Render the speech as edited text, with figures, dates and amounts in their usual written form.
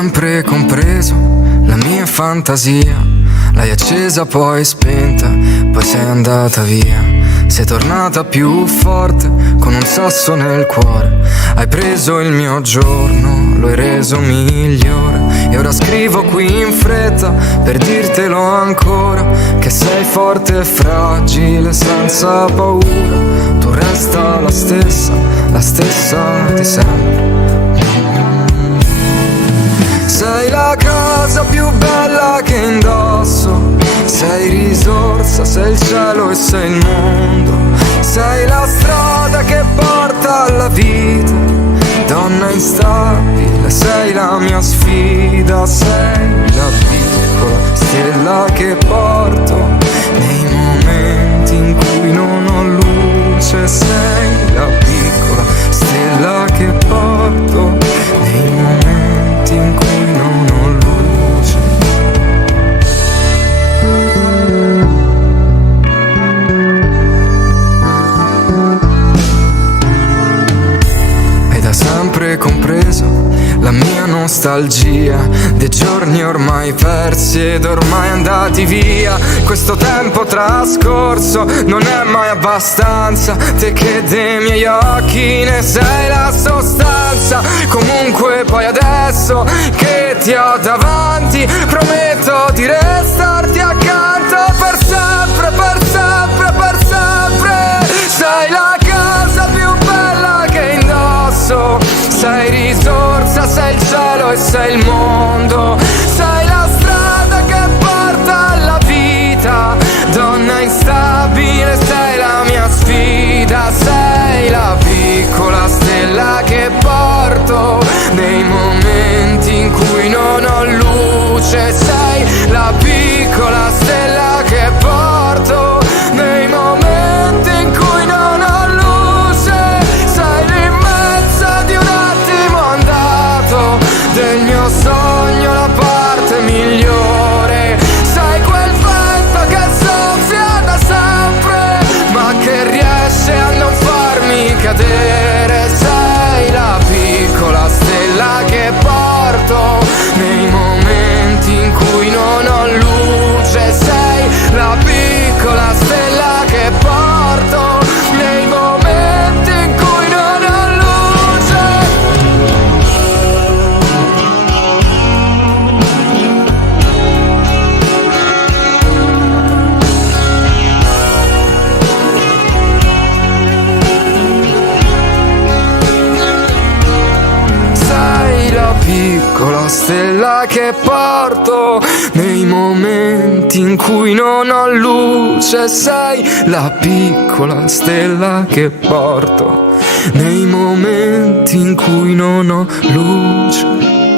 sempre compreso la mia fantasia. L'hai accesa poi spenta, poi sei andata via. Sei tornata più forte, con un sasso nel cuore. Hai preso il mio giorno, lo hai reso migliore. E ora scrivo qui in fretta, per dirtelo ancora, che sei forte e fragile, senza paura. Tu resta la stessa di sempre. Sei la cosa più bella che indosso. Sei risorsa, sei il cielo e sei il mondo. Sei la strada che porta alla vita. Donna instabile, sei la mia sfida. Sei la piccola stella che porto nei momenti in cui non ho luce. Sei la piccola stella che porto nei momenti in cui non ho luce. Hai da sempre compreso la mia nostalgia dei giorni ormai persi ed ormai andati via. Questo tempo trascorso non è mai abbastanza. Te che dei miei occhi ne sei la sostanza. Comunque poi adesso che ti ho davanti, prometto di restarti accanto per sempre, per sempre, per sempre. Sei la cosa più bella che indosso. Sei risorsa, sei il cielo e sei il mondo. Sei la strada che porta alla vita. Donna instabile, sei la mia sfida. Sei la piccola stella che porto nei momenti in cui non ho luce. Sei la piccola stella che porto nei momenti in cui non ho luce. Sei l'immensa di un attimo andato del mio sogno, la parte migliore. Sei quel vento che soffia da sempre, ma che riesce a non farmi cadere. Sei la piccola stella che porto nei momenti in cui non ho luce. Sei la piccola stella che porto nei momenti in cui non ho luce. Sei la piccola stella che porto nei momenti in cui non ho luce. Sei la piccola stella che porto nei momenti in cui non ho luce.